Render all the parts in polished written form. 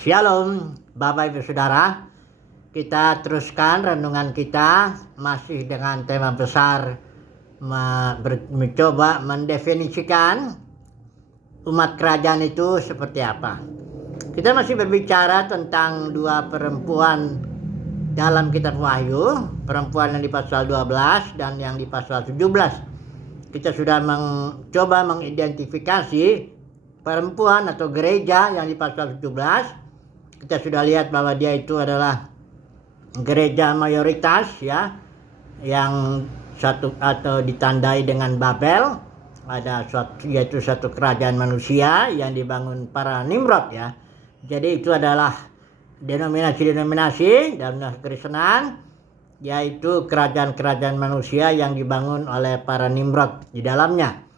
Shalom, Bapak Ibu Saudara. Kita teruskan renungan kita masih dengan tema besar mencoba mendefinisikan umat kerajaan itu seperti apa. Kita masih berbicara tentang dua perempuan dalam kitab Wahyu, perempuan yang di pasal 12 dan yang di pasal 17. Kita sudah mencoba mengidentifikasi perempuan atau gereja yang di pasal 17. Kita sudah lihat bahwa dia itu adalah gereja mayoritas ya, yang satu atau ditandai dengan Babel, yaitu satu kerajaan manusia yang dibangun para Nimrod ya. Jadi itu adalah denominasi dalam Kekristenan, yaitu kerajaan-kerajaan manusia yang dibangun oleh para Nimrod di dalamnya.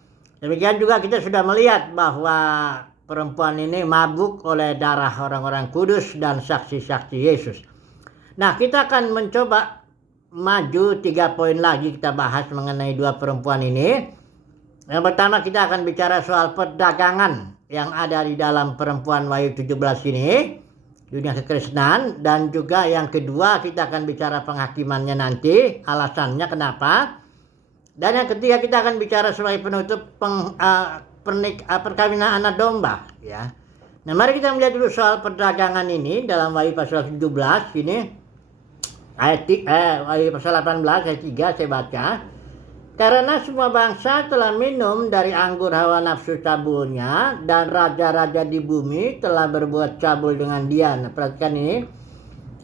Demikian juga kita sudah melihat bahwa perempuan ini mabuk oleh darah orang-orang kudus dan saksi-saksi Yesus. Nah, kita akan mencoba maju 3 poin lagi kita bahas mengenai dua perempuan ini. Yang pertama kita akan bicara soal perdagangan yang ada di dalam perempuan Wahyu 17 ini, dunia kekristenan, dan juga yang kedua kita akan bicara penghakimannya nanti, alasannya kenapa. Dan yang ketiga kita akan bicara sebagai penutup perkawinan anak domba ya. Nah, mari kita melihat dulu soal perdagangan ini dalam Wahyu pasal 17 ini Wahyu pasal 18 ayat 3 saya baca. Karena semua bangsa telah minum dari anggur hawa nafsu cabulnya, dan raja-raja di bumi telah berbuat cabul dengan dia. Nah, perhatikan ini.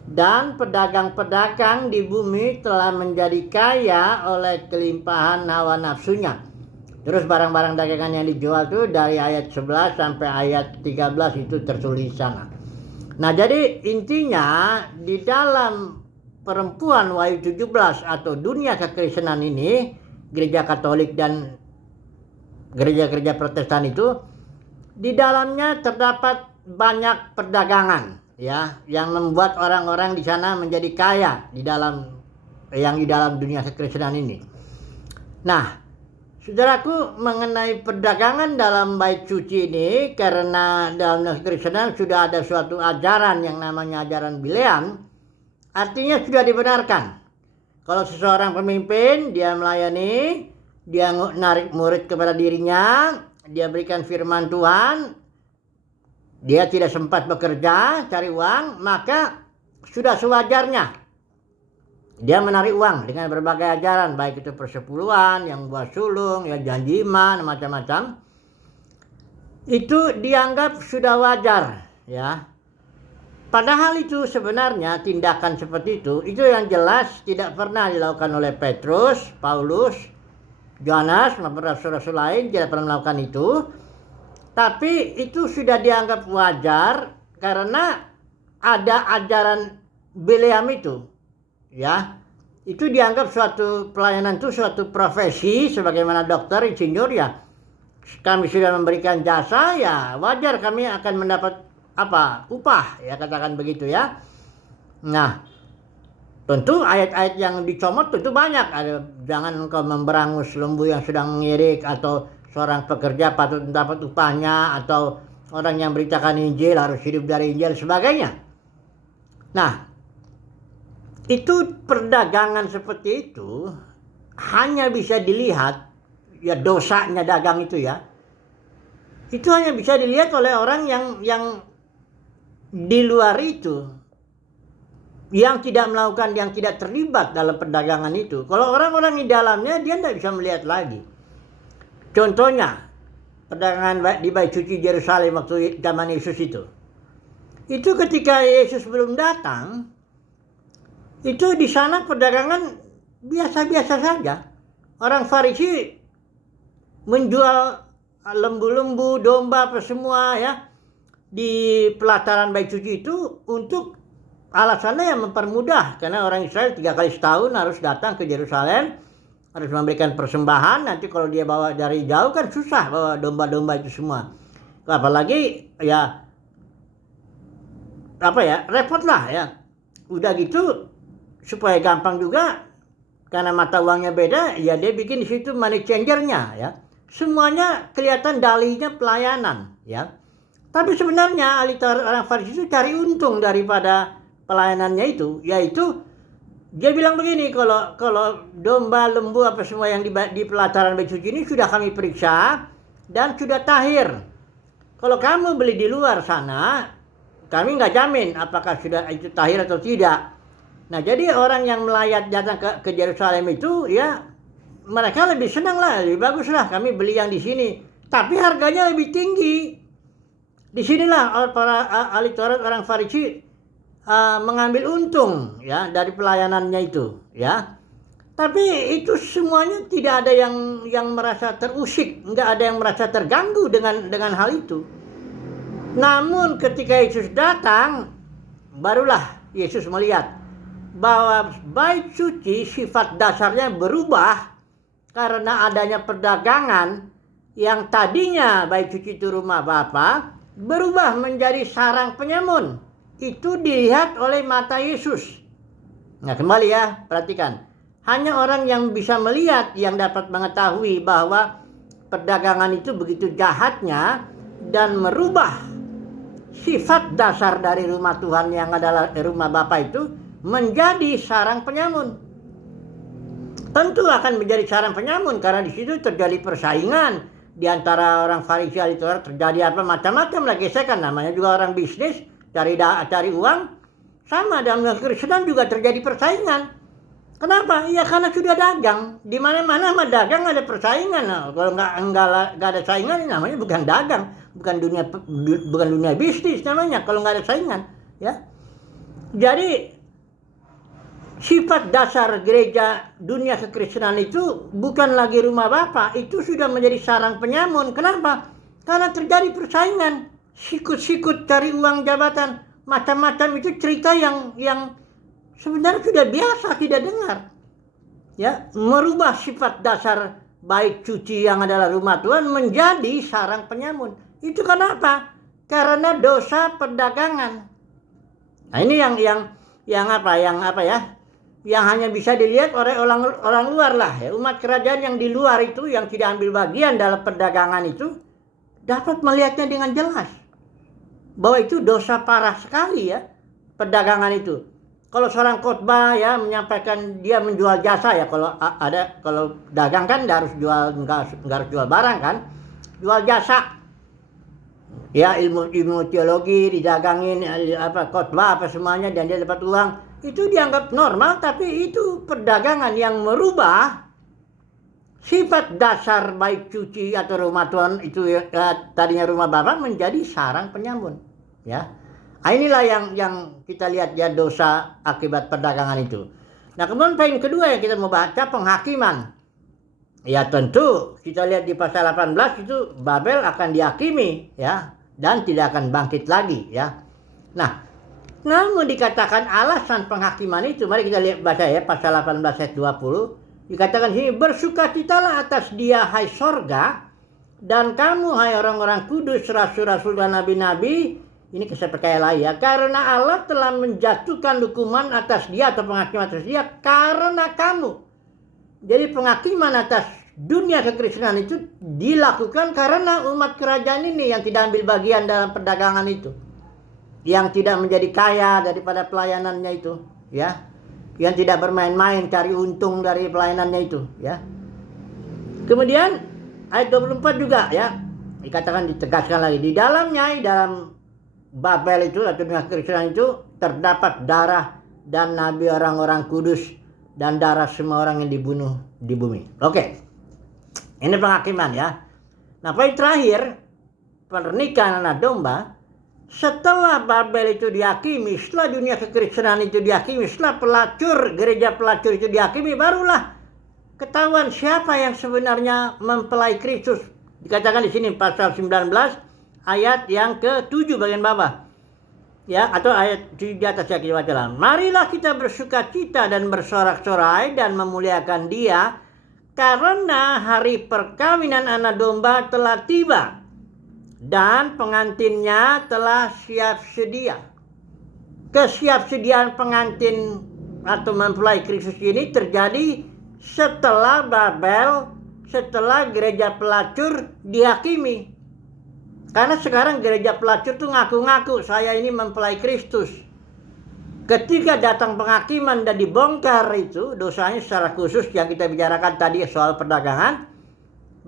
Dan pedagang-pedagang di bumi telah menjadi kaya oleh kelimpahan hawa nafsunya. Terus barang-barang dagangan yang dijual tuh dari ayat 11 sampai ayat 13 itu tertulis sana. Nah, jadi intinya di dalam perempuan Wahyu 17 atau dunia kekristenan ini, gereja Katolik dan gereja-gereja Protestan itu, di dalamnya terdapat banyak perdagangan ya, yang membuat orang-orang di sana menjadi kaya di dalam dunia kekristenan ini. Nah, saudaraku, mengenai perdagangan dalam bait suci ini, karena dalam kekristenan sudah ada suatu ajaran yang namanya ajaran Bileam, artinya sudah dibenarkan. Kalau seseorang pemimpin, dia melayani, dia narik murid kepada dirinya, dia berikan firman Tuhan, dia tidak sempat bekerja, cari uang, maka sudah sewajarnya dia menarik uang dengan berbagai ajaran, baik itu persepuluhan, yang buat sulung, ya janji iman, macam-macam. Itu dianggap sudah wajar, ya. Padahal itu sebenarnya tindakan seperti itu yang jelas tidak pernah dilakukan oleh Petrus, Paulus, Yohanes, maupun rasul-rasul lain tidak pernah melakukan itu. Tapi itu sudah dianggap wajar karena ada ajaran Bileam itu. Ya, itu dianggap suatu pelayanan itu suatu profesi, sebagaimana dokter, insinyur ya. Kami sudah memberikan jasa ya, wajar kami akan mendapat upah ya, katakan begitu ya. Nah, tentu ayat-ayat yang dicomot tentu banyak. Ada, jangan engkau memberangus lembu yang sedang mengirik, atau seorang pekerja patut mendapat upahnya, atau orang yang beritakan Injil harus hidup dari Injil, sebagainya. Nah, itu perdagangan seperti itu hanya bisa dilihat, ya dosanya dagang itu ya, itu hanya bisa dilihat oleh orang yang di luar itu, yang tidak melakukan, yang tidak terlibat dalam perdagangan itu. Kalau orang-orang di dalamnya, dia tidak bisa melihat lagi. Contohnya, perdagangan di bait suci Yerusalem waktu zaman Yesus itu ketika Yesus belum datang, itu di sana perdagangan biasa-biasa saja. Orang Farisi menjual lembu-lembu, domba, apa semua ya, di pelataran bait suci itu untuk alasannya yang mempermudah, karena orang Israel 3 kali setahun harus datang ke Yerusalem, harus memberikan persembahan. Nanti kalau dia bawa dari jauh kan susah bawa domba-domba itu semua, apalagi ya repot lah ya. Udah gitu supaya gampang juga, karena mata uangnya beda, ya dia bikin di situ money changernya ya. Semuanya kelihatan dalinya pelayanan ya. Tapi sebenarnya ahli Taurat orang Farisi itu cari untung daripada pelayanannya itu, yaitu dia bilang begini, kalau domba, lembu, apa semua yang di pelataran bait suci ini sudah kami periksa dan sudah tahir. Kalau kamu beli di luar sana, kami nggak jamin apakah sudah itu tahir atau tidak. Nah, jadi orang yang melayat datang ke Yerusalem itu, ya mereka lebih senang lah, lebih bagus lah kami beli yang di sini. Tapi harganya lebih tinggi. Disinilah para ahli Taurat orang Farisi mengambil untung ya dari pelayanannya itu, ya. Tapi itu semuanya tidak ada yang merasa terusik, nggak ada yang merasa terganggu dengan hal itu. Namun ketika Yesus datang, barulah Yesus melihat bahwa bait suci sifat dasarnya berubah karena adanya perdagangan. Yang tadinya bait suci itu rumah Bapa berubah menjadi sarang penyamun. Itu dilihat oleh mata Yesus. Nah, kembali ya, perhatikan. Hanya orang yang bisa melihat yang dapat mengetahui bahwa perdagangan itu begitu jahatnya dan merubah sifat dasar dari rumah Tuhan yang adalah rumah Bapa itu menjadi sarang penyamun. Tentu akan menjadi sarang penyamun karena di situ terjadi persaingan di antara orang Farisi ahli Taurat, terjadi apa macam-macam lah gesekan, namanya juga orang bisnis, cari uang. Sama dalam Kristen juga terjadi persaingan. Kenapa? Ya karena sudah dagang. Di mana-mana mah dagang ada persaingan. Nah, kalau nggak ada saingan namanya bukan dagang, bukan dunia bisnis namanya kalau nggak ada saingan, ya. Jadi sifat dasar gereja dunia kekristenan itu bukan lagi rumah Bapa, itu sudah menjadi sarang penyamun. Kenapa? Karena terjadi persaingan, sikut-sikut cari uang jabatan, macam-macam. Itu cerita yang sebenarnya sudah biasa kita dengar. Ya, merubah sifat dasar bait suci yang adalah rumah Tuhan menjadi sarang penyamun. Itu kenapa? Karena dosa perdagangan. Nah, ini yang hanya bisa dilihat oleh orang luar lah, ya. Umat kerajaan yang di luar itu, yang tidak ambil bagian dalam perdagangan itu, dapat melihatnya dengan jelas bahwa itu dosa parah sekali, ya, perdagangan itu. Kalau seorang khotbah ya menyampaikan dia menjual jasa, ya, kalau dagang kan nggak harus jual barang kan, jual jasa. Ya, ilmu teologi didagangin, khotbah apa semuanya, dan dia dapat uang. Itu dianggap normal, tapi itu perdagangan yang merubah sifat dasar bait suci atau rumah Tuhan itu, tadinya rumah Bapa menjadi sarang penyamun, ya. Nah, inilah yang kita lihat, ya, dosa akibat perdagangan itu. Nah, kemudian poin kedua yang kita mau baca, penghakiman. Ya, tentu kita lihat di pasal 18 itu Babel akan dihakimi, ya, dan tidak akan bangkit lagi, ya. Nah, namun dikatakan alasan penghakiman itu, mari kita lihat baca ya pasal 18 ayat 20. Dikatakan sini, bersukacitalah atas dia hai sorga, dan kamu hai orang-orang kudus, rasul-rasul dan nabi-nabi. Ini kesepercayaan lain, ya, karena Allah telah menjatuhkan hukuman atas dia atau penghakiman atas dia karena kamu. Jadi penghakiman atas dunia kekristenan itu dilakukan karena umat kerajaan ini yang tidak ambil bagian dalam perdagangan itu, yang tidak menjadi kaya daripada pelayanannya itu, ya, yang tidak bermain-main cari untung dari pelayanannya itu, ya. Kemudian ayat 24 juga, ya, dikatakan, ditegaskan lagi, di dalam Babel itu atau dunia kekristenan itu terdapat darah dan nabi orang-orang kudus dan darah semua orang yang dibunuh di bumi. Oke, ini penghakiman, ya. Nah, poin terakhir, pernikahan anak domba. Setelah Babel itu dihakimi, setelah dunia kekristenan itu dihakimi, setelah gereja pelacur itu dihakimi, barulah ketahuan siapa yang sebenarnya mempelai Kristus. Dikatakan di sini pasal 19 ayat yang ke-7 bagian bawah, ya, atau ayat di atas yang kita baca. Marilah kita bersukacita dan bersorak-sorai dan memuliakan Dia, karena hari perkawinan anak domba telah tiba dan pengantinnya telah siap sedia. Kesiapsediaan pengantin atau mempelai Kristus ini terjadi setelah Babel, setelah gereja pelacur dihakimi. Karena sekarang gereja pelacur tuh ngaku-ngaku saya ini mempelai Kristus. Ketika datang penghakiman dan dibongkar itu dosanya secara khusus yang kita bicarakan tadi soal perdagangan,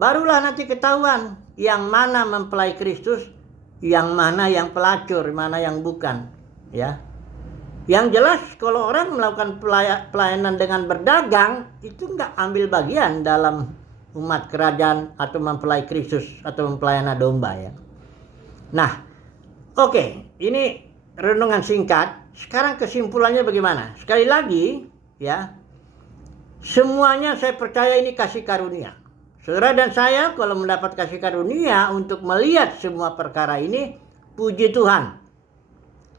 barulah nanti ketahuan yang mana mempelai Kristus, yang mana yang pelacur, mana yang bukan, ya. Yang jelas kalau orang melakukan pelayanan dengan berdagang itu nggak ambil bagian dalam umat kerajaan atau mempelai Kristus atau mempelai anak domba, ya. Nah, oke, ini renungan singkat. Sekarang kesimpulannya bagaimana? Sekali lagi, ya, semuanya saya percaya ini kasih karunia. Saudara dan saya kalau mendapat kasih karunia untuk melihat semua perkara ini, puji Tuhan.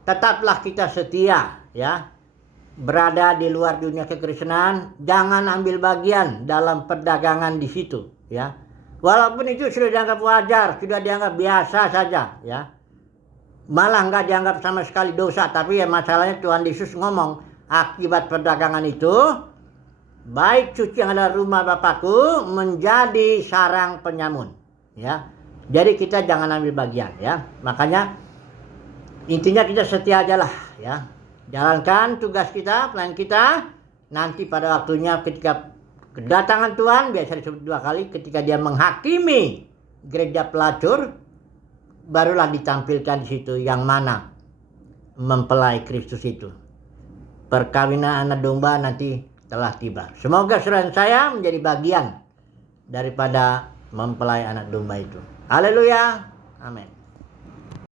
Tetaplah kita setia, ya. Berada di luar dunia kekristenan, jangan ambil bagian dalam perdagangan di situ, ya. Walaupun itu sudah dianggap wajar, sudah dianggap biasa saja, ya. Malah nggak dianggap sama sekali dosa, tapi ya masalahnya Tuhan Yesus ngomong, akibat perdagangan itu, baik cuci yang ada rumah Bapakku menjadi sarang penyamun, ya. Jadi kita jangan ambil bagian, ya. Makanya intinya kita setia aja lah, ya. Jalankan tugas kita, pelayan kita. Nanti pada waktunya ketika kedatangan Tuhan, biasa disebut 2 kali, ketika dia menghakimi gereja pelacur, barulah ditampilkan di situ yang mana mempelai Kristus itu. Perkawinan anak domba nanti telah tiba. Semoga saudara saya menjadi bagian daripada mempelai anak domba itu. Haleluya. Amin.